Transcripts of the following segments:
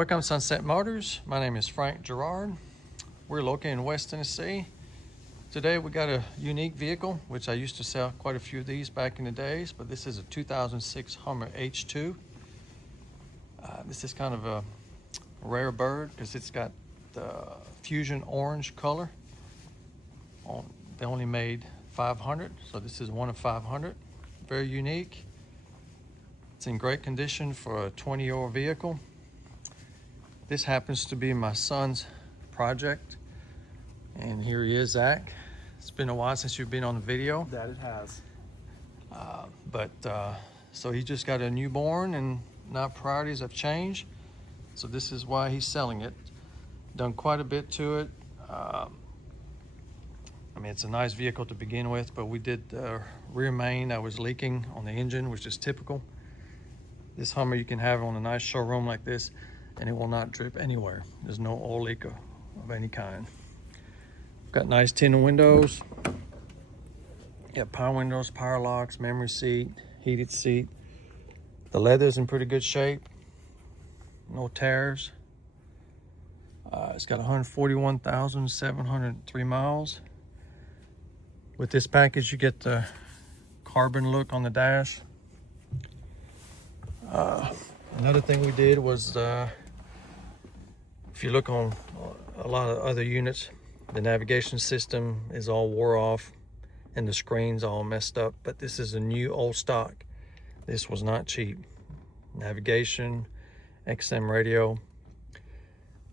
Welcome to Sunset Motors. My name is Frank Gerard. We're located in West Tennessee. Today we got a unique vehicle, which I used to sell quite a few of these back in the days, but this is a 2006 Hummer H2. This is kind of a rare bird because it's got the fusion orange color. They only made 500, so this is one of 500. Very unique. It's in great condition for a 20-year-old vehicle. This happens to be my son's project, and here he is, Zach. It's been a while since you've been on the video. That it has. So he just got a newborn, and now priorities have changed. So this is why he's selling it. Done quite a bit to it. I mean, it's a nice vehicle to begin with, but we did rear main that was leaking on the engine, which is typical. This Hummer you can have on a nice showroom like this, and it will not drip anywhere. There's no oil leak of any kind. Got nice tinted windows. Got power windows, power locks, memory seat, heated seat. The leather's in pretty good shape. No tears. It's got 141,703 miles. With this package, you get the carbon look on the dash. Another thing we did was, if you look on a lot of other units, the navigation system is all wore off and the screen's all messed up, but this is a new old stock. This was not cheap. Navigation, XM radio.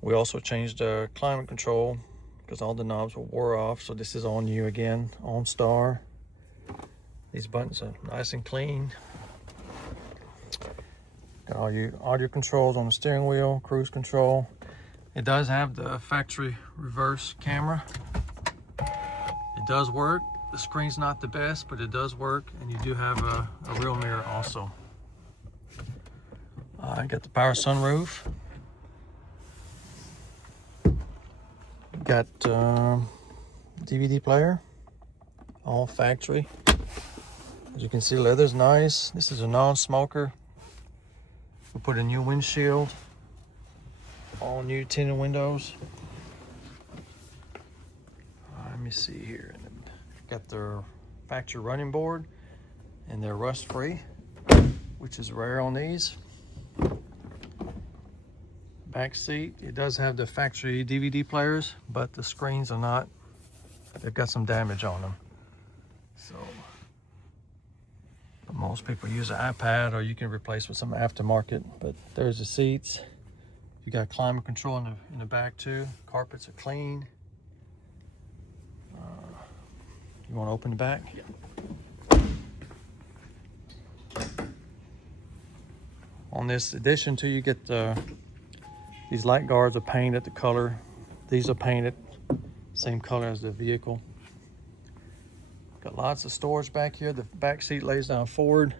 We also changed the climate control because all the knobs were wore off, so this is all new again. OnStar. These buttons are nice and clean. Got all your audio controls on the steering wheel, cruise control. It does have the factory reverse camera. It does work. The screen's not the best, but it does work, and you do have a rear mirror also. I got the power sunroof. Got DVD player, all factory. As you can see, leather's nice. This is a non-smoker. We put a new windshield, all new tinted windows. Let me see here. Got their factory running board, and they're rust free, which is rare on these. Back seat, it does have the factory DVD players, but the screens are not. They've got some damage on them. So most people use an iPad, or you can replace with some aftermarket. But there's the seats. You got climate control in the back too. Carpets are clean. You want to open the back? Yeah. On this addition too, you get these light guards are painted the color. These are painted same color as the vehicle. Got lots of storage back here. The back seat lays down forward.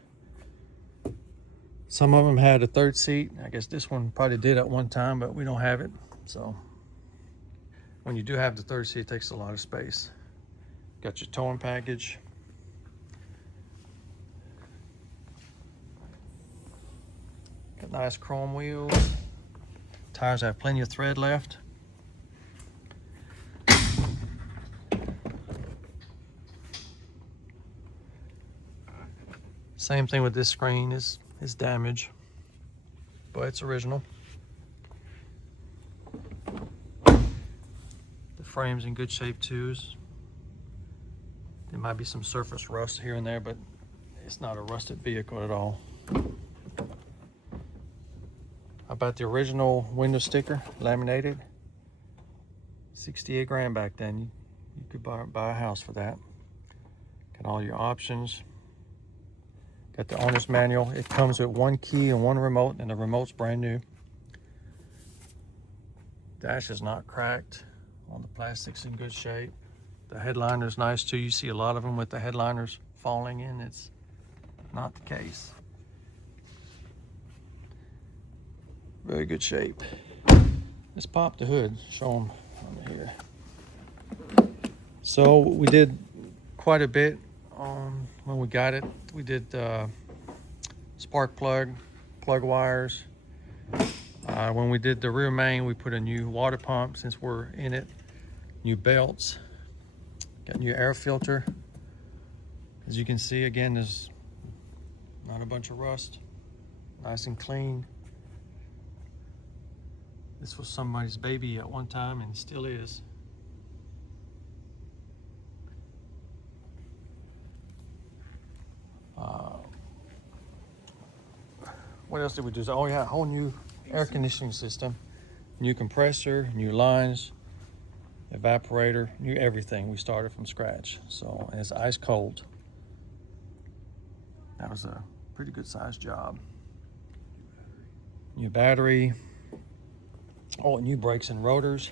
Some of them had a third seat. I guess this one probably did at one time, but we don't have it. So when you do have the third seat, it takes a lot of space. Got your towing package. Got nice chrome wheels. Tires have plenty of tread left. Same thing with this screen is damaged, but it's original. The frame's in good shape too. There might be some surface rust here and there, but it's not a rusted vehicle at all. How about the original window sticker, laminated? 68 grand back then. You could buy a house for that. Got all your options. Got the owner's manual. It comes with one key and one remote, and the remote's brand new. Dash is not cracked. All the plastic's in good shape. The headliner's nice too. You see a lot of them with the headliners falling in. It's not the case. Very good shape. Let's pop the hood, show them under here. So we did quite a bit when we got it. We did spark plug wires, When we did the rear main, we put a new water pump since we're in it, new belts, got new air filter. As you can see, again, there's not a bunch of rust, nice and clean. This was somebody's baby at one time and still is. What else did we do? Oh yeah, a whole new air conditioning system, new compressor, new lines, evaporator, new everything. We started from scratch. So, and it's ice cold. That was a pretty good sized job. New battery. Oh, new brakes and rotors.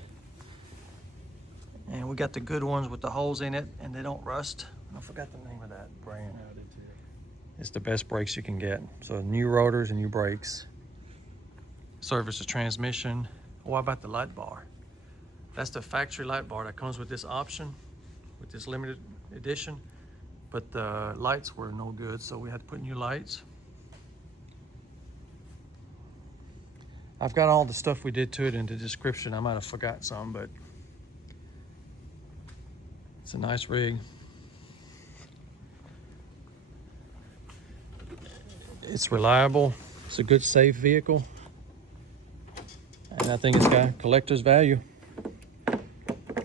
And we got the good ones with the holes in it and they don't rust. I forgot the name of that brand. It's the best brakes you can get. So new rotors and new brakes. Service the transmission. What about the light bar? That's the factory light bar that comes with this option, with this limited edition. But the lights were no good, so we had to put new lights. I've got all the stuff we did to it in the description. I might have forgot some, but it's a nice rig. It's reliable. It's a good, safe vehicle. And I think it's got collector's value.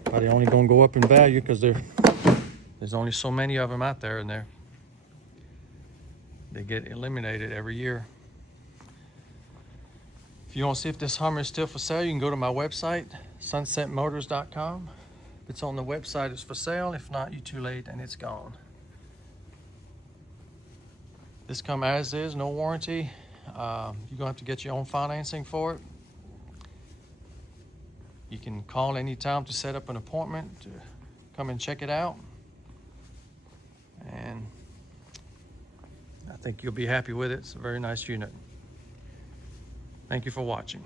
Probably only gonna go up in value because there's only so many of them out there, and they get eliminated every year. If you want to see if this Hummer is still for sale, you can go to my website, sunsetmotors.com. If it's on the website, it's for sale. If not, you're too late and it's gone. This come as is, no warranty. You're gonna have to get your own financing for it. You can call anytime to set up an appointment to come and check it out. And I think you'll be happy with it. It's a very nice unit. Thank you for watching.